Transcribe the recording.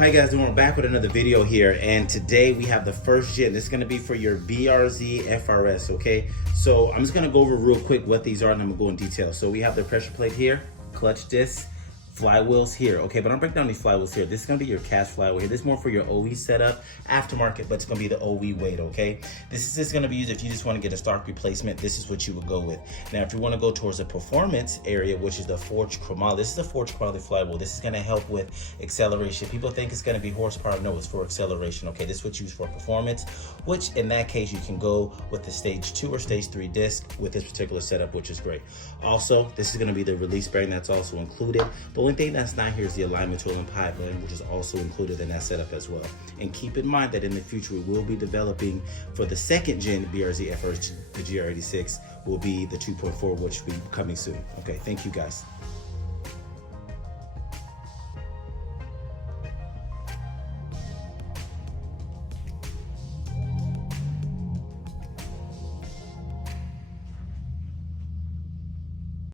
How you guys doing? We're back with another video here, and today we have the first gen. This is going to be for your BRZ FRS, okay? So I'm just going to go over real quick what these are, and I'm going to go in detail. So we have the pressure plate here, clutch disc, flywheels here, okay? But I'm breaking down these flywheels here. This is gonna be your cast flywheel here. This is more for your OE setup, aftermarket, but it's gonna be the OE weight, okay? This is just gonna be used if you just wanna get a stock replacement. This is what you would go with. Now, if you wanna go towards the performance area, which is the forged chromoly, this is the forged chromoly flywheel. This is gonna help with acceleration. People think it's gonna be horsepower. No, it's for acceleration, okay? This is what you use for performance, which in that case, you can go with the stage 2 or stage 3 disc with this particular setup, which is great. Also, this is gonna be the release bearing that's also included. The only thing that's not here is the alignment tool and pipeline, which is also included in that setup as well. And keep in mind that in the future, we will be developing for the second gen BRZ FRS, the GT86 will be the 2.4, which will be coming soon. Okay, thank you guys.